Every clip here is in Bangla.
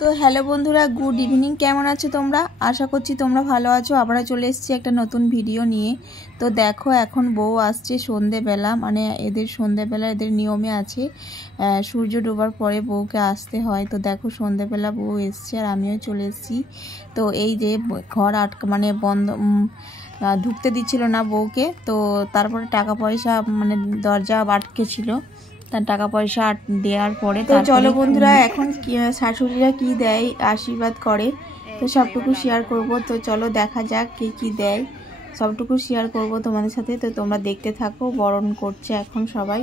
তো হ্যালো বন্ধুরা, গুড ইভিনিং। কেমন আছো তোমরা? আশা করছি তোমরা ভালো আছো। আবার চলে এসেছি একটা নতুন ভিডিও নিয়ে। তো দেখো, এখন বউ আসছে সন্ধেবেলা, মানে এদের সন্ধেবেলা এদের নিয়মে আছে সূর্য ডোবার পরে বউকে আসতে হয়। তো দেখো, সন্ধেবেলা বউ এসছে আর আমিও চলে এসেছি। তো এই যে ঘর মানে বন্ধ, ঢুকতে দিচ্ছিল না বউকে। তো তারপরে টাকা পয়সা মানে দরজা আটকে ছিল, তার টাকা পয়সা দেওয়ার পরে তো চলো বন্ধুরা, এখন শাশুড়িরা কি দেয়, আশীর্বাদ করে, তো সবটুকু শেয়ার করব। তো চলো দেখা যাক কে কি দেয়, সবটুকু শেয়ার করব তোমাদের সাথে। তো তোমরা দেখতে থাকো। বরণ করছে এখন সবাই।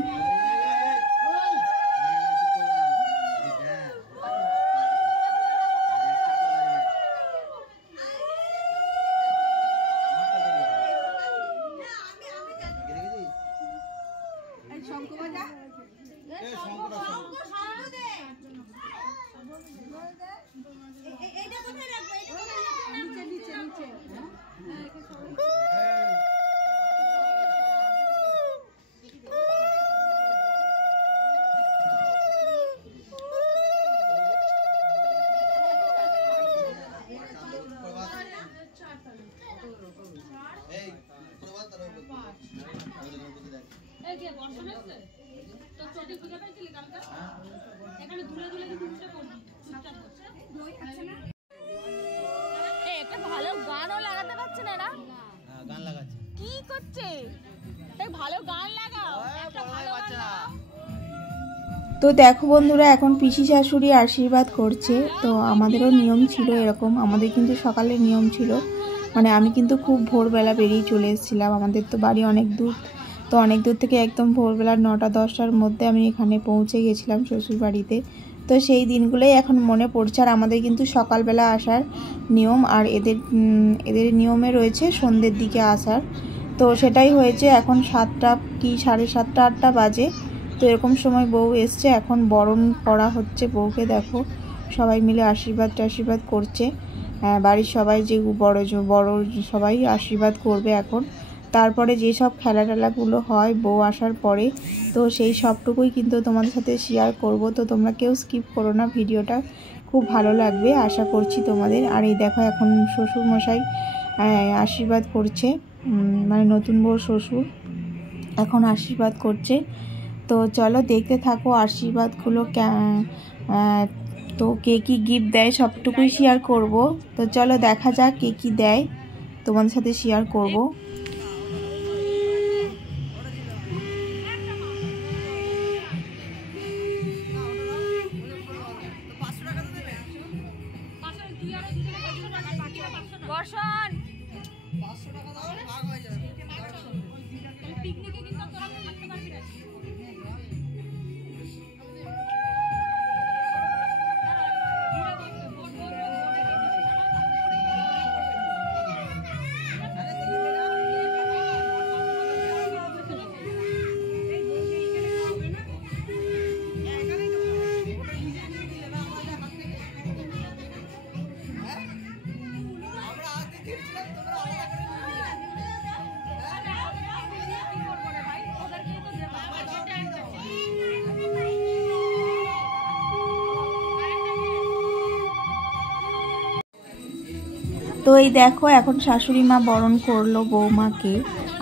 ভালো গানও লাগাতে পারছে না, গান লাগাচ্ছে কি করছে? ভালো গান লাগাও, একটা ভালো গান লাগাও। তো দেখো বন্ধুরা, এখন পিসি শাশুড়ি আশীর্বাদ করছে। তো আমাদেরও নিয়ম ছিল এরকম, আমাদের কিন্তু সকালের নিয়ম ছিল, মানে আমি কিন্তু খুব ভোরবেলা বেরিয়ে চলে এসেছিলাম। আমাদের তো বাড়ি অনেক দূর, তো অনেক দূর থেকে একদম ভোরবেলা 9টা-10টার মধ্যে আমি এখানে পৌঁছে গেছিলাম শ্বশুর বাড়িতে। তো সেই দিনগুলোই এখন মনে পড়ছে। আর আমাদের কিন্তু সকালবেলা আসার নিয়ম, আর এদের নিয়মে রয়েছে সন্ধ্যের দিকে আসার। তো সেটাই হয়েছে। এখন 7টা কি 7:30-8টা বাজে। তো এরকম সময় বউ এসছে, এখন বরণ করা হচ্ছে বউকে। দেখো সবাই মিলে আশীর্বাদ করছে, বাড়ির সবাই যে বড় সবাই আশীর্বাদ করবে এখন। তারপরে যেসব খেলাগুলো হয় বউ আসার পরে, তো সেই সবটুকুই কিন্তু তোমাদের সাথে শেয়ার করব। তো তোমরা কেউ স্কিপ করো না, ভিডিওটা খুব ভালো লাগবে আশা করছি তোমাদের। আর এই দেখো, এখন শ্বশুর মশাই আশীর্বাদ করছে, মানে নতুন বউ শ্বশুর এখন আশীর্বাদ করছে। তো চলো দেখতে থাকো আশীর্বাদগুলো। তো কে কি গিফট দেয় সবটুকুই শেয়ার করব। তো চলো দেখা যাক কে কি দেয়, তোমাদের সাথে শেয়ার করব। তো এই দেখো, এখন শাশুড়ি মা বরণ করলো বৌমাকে।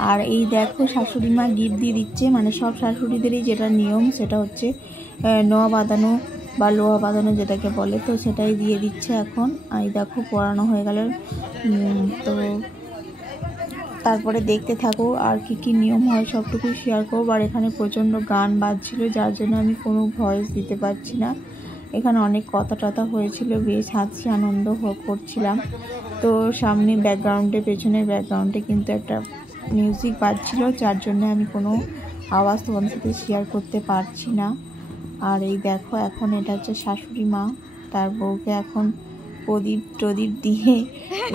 আর এই দেখো, শাশুড়ি মা গিফট দিয়ে দিচ্ছে, মানে সব শাশুড়িদেরই যেটা নিয়ম সেটা হচ্ছে নোয়া বাঁধানো বা লোহা বাঁধানো যেটাকে বলে, তো সেটাই দিয়ে দিচ্ছে এখন। এই দেখো পরানো হয়ে গেল। তো তারপরে দেখতে থাকো আর কি কি নিয়ম হয় সবটুকু শেয়ার করবো। আর এখানে প্রচণ্ড গান বাজছিল, যার জন্য আমি কোনো ভয়েস দিতে পারছি না। এখানে অনেক কথা হয়েছিল, বেশ হাসি আনন্দ করছিলাম। তো সামনে পেছনের ব্যাকগ্রাউন্ডে কিন্তু একটা মিউজিক বাজছিল, যার জন্য আমি কোনো আওয়াজ তোমাদের সাথে শেয়ার করতে পারছি না। আর এই দেখো, এখন এটা হচ্ছে শাশুড়ি মা, তার বউকে এখন প্রদীপ দিয়ে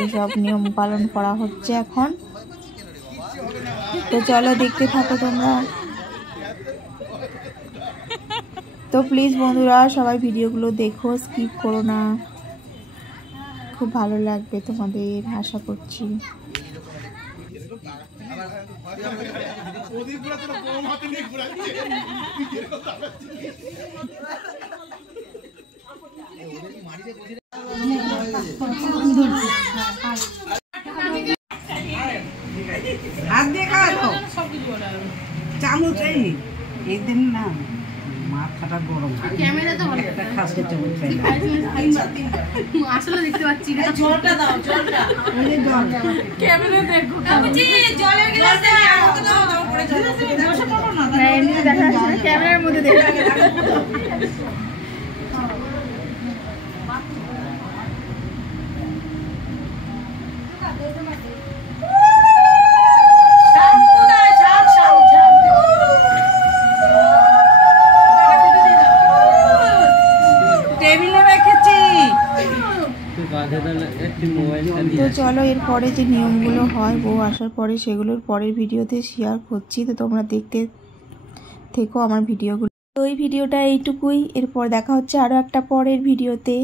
এইসব নিয়ম পালন করা হচ্ছে এখন। তো চলো দেখতে থাকো তোমরা। তো প্লিজ বন্ধুরা সবাই ভিডিওগুলো দেখো, স্কিপ করো না, খুব ভালো লাগবে তোমাদের আশা করছি। হাত দিয়ে খাওয়া চামচ এই দিন না মাথাটা গরম ক্যামেরাতে ভালো একটা খাসে চামচ চাই আসলে দেখতে পাচ্ছি না জলটা দাও জলটা ওই যে জল ক্যামেরা দেখো বাবুজি জলের গ্লাস দে আমাকে দাও দাও পড়ে জল বসে পড়ো না না এমনি দেখা যাচ্ছে ক্যামেরার মধ্যে দেখা তো চলো এরপরে যে নিয়মগুলো হয় বউ আসার পরে সেগুলোর পরের ভিডিওতে শেয়ার করছি, তো তোমরা দেখতে থেকো আমার ভিডিওগুলো। তো এই ভিডিওটা এইটুকুই, এরপর দেখা হচ্ছে আরও একটা পরের ভিডিওতে।